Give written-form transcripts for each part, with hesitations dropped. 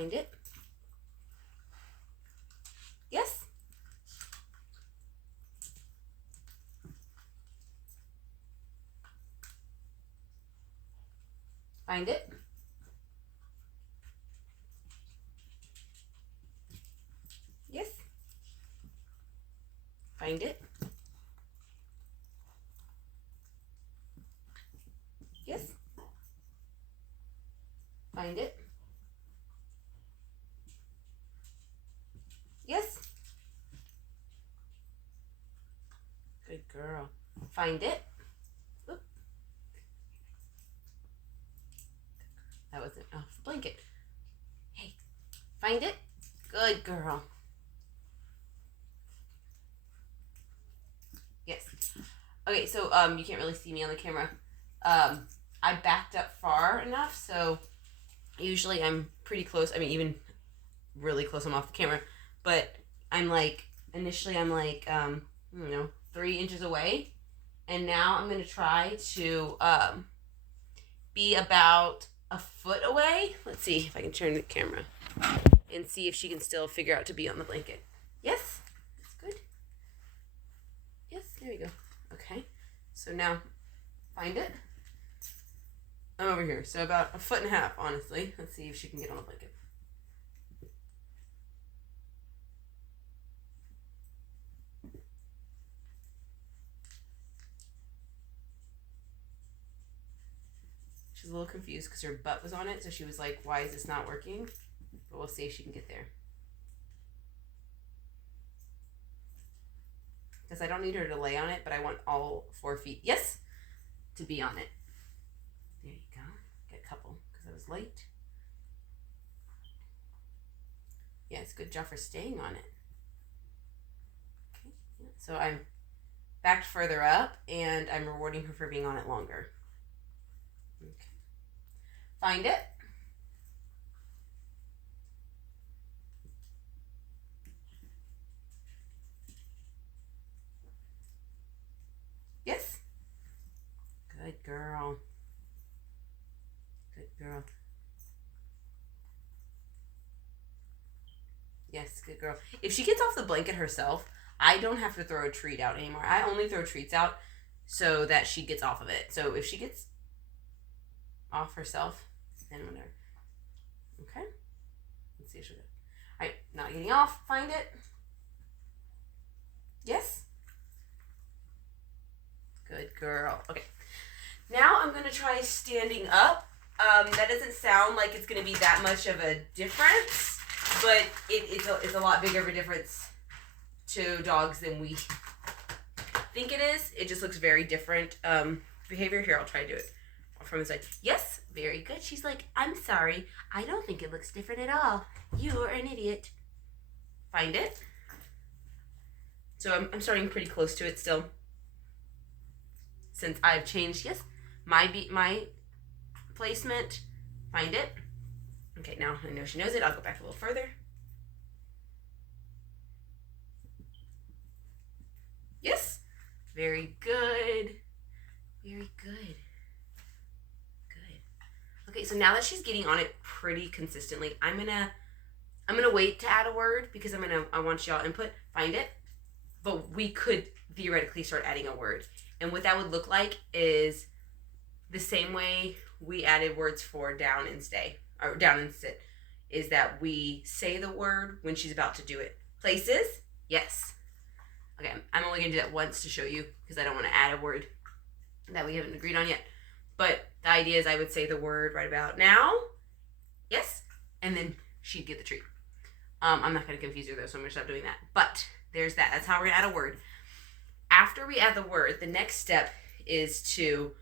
Find it. Yes. Find it. Yes. Find it. Yes. Find it. Yes. Good girl. Find it. Oop. That wasn't off the blanket. Hey, find it. Good girl. Yes. Okay, so you can't really see me on the camera. I backed up far enough, so usually I'm pretty close. I mean, even really close. I'm off the camera, but I'm like initially I'm like 3 inches away, and now I'm gonna try to be about a foot away. Let's see if I can turn the camera and see if she can still figure out to be on the blanket. Yes, that's good. Yes, there we go. Okay, so now find it. I'm over here, so about 1.5 feet, honestly. Let's see if she can get on the blanket. She's a little confused because her butt was on it, so she was like, why is this not working? But we'll see if she can get there. Because I don't need her to lay on it, but I want all 4 feet, yes, to be on it. There you go. Get a couple because I was late. Yes, good job for staying on it. Okay, yeah. So I'm backed further up, and I'm rewarding her for being on it longer. Okay. Find it. Yes. Good girl. Good girl. Yes, good girl. If she gets off the blanket herself, I don't have to throw a treat out anymore. I only throw treats out so that she gets off of it. So if she gets off herself, then whatever. Okay. Let's see if she'll get it. All right, not getting off. Find it. Yes. Good girl. Okay. Now I'm going to try standing up. That doesn't sound like it's going to be that much of a difference, but it's a lot bigger of a difference to dogs than we think it is. It just looks very different behavior. Here, I'll try to do it from the side. Yes, very good. She's like, I'm sorry. I don't think it looks different at all. You're an idiot. Find it. So I'm starting pretty close to it still. Since I've changed, yes, my placement. Find it. Okay, now I know she knows it. I'll go back a little further. Yes. Very good. Very good. Good. Okay, so now that she's getting on it pretty consistently, I'm gonna wait to add a word because I want y'all input. Find it. But we could theoretically start adding a word. And what that would look like is the same way we added words for down and stay, or down and sit, is that we say the word when she's about to do it. Places? Yes. Okay, I'm only going to do that once to show you because I don't want to add a word that we haven't agreed on yet. But the idea is I would say the word right about now. Yes. And then she'd get the treat. I'm not going to confuse her though, so I'm going to stop doing that. But there's that. That's how we're going to add a word. After we add the word, the next step is to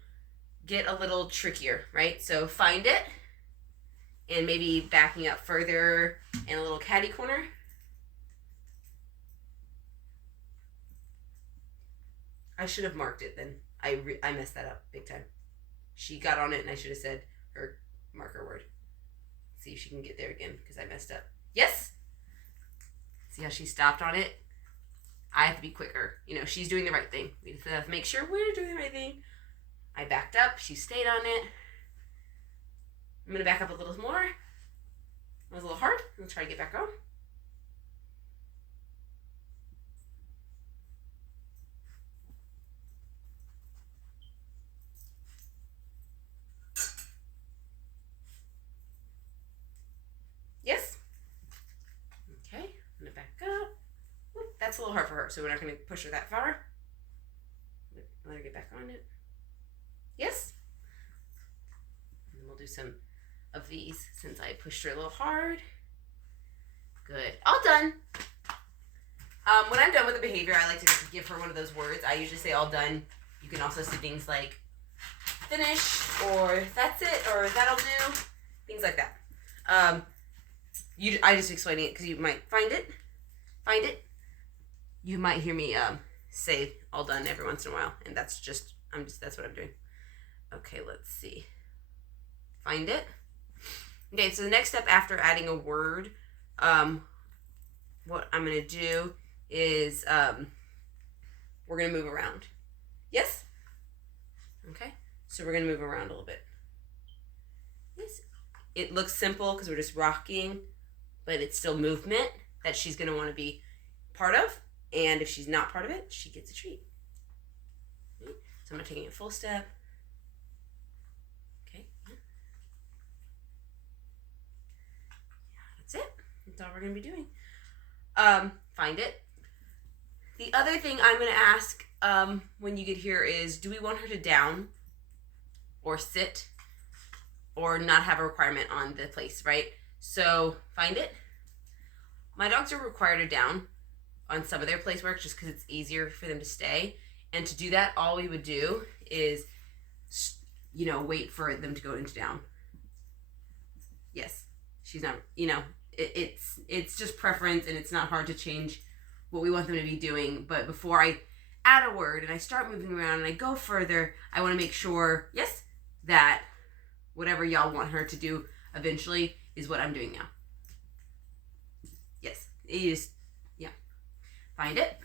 get a little trickier, right? So find it, and maybe backing up further in a little catty corner. I should have marked it then. I messed that up big time. She got on it, and I should have said her marker word. See if she can get there again, because I messed up. Yes? See how she stopped on it? I have to be quicker. She's doing the right thing. We just have to make sure we're doing the right thing. I backed up. She stayed on it. I'm going to back up a little more. That was a little hard. We'll try to get back on. Yes. Okay, I'm gonna back up. Oop, that's a little hard for her, so we're not gonna push her that far. Let her get back on it. Yes. And then we'll do some of these since I pushed her a little hard. Good. All done. When I'm done with the behavior, I like to give her one of those words. I usually say all done. You can also say things like finish, or that's it, or that'll do. Things like that. I just explaining it because you might find it. You might hear me say all done every once in a while, and that's what I'm doing. Okay, let's see. Find it. Okay, so the next step after adding a word, what I'm gonna do is we're gonna move around. Yes? Okay, so we're gonna move around a little bit. Yes. It looks simple because we're just rocking, but it's still movement that she's gonna want to be part of. And if she's not part of it, she gets a treat. Okay. So I'm not taking a full step. Okay. Yeah, that's it. That's all we're going to be doing. Find it. The other thing I'm going to ask when you get here is, do we want her to down or sit or not have a requirement on the place, right? So find it. My dogs are required to down on some of their place work just because it's easier for them to stay. And to do that, all we would do is, wait for them to go into down. Yes, she's not, it's just preference, and it's not hard to change what we want them to be doing. But before I add a word and I start moving around and I go further, I want to make sure, yes, that whatever y'all want her to do eventually is what I'm doing now. Yes, it is. Find it.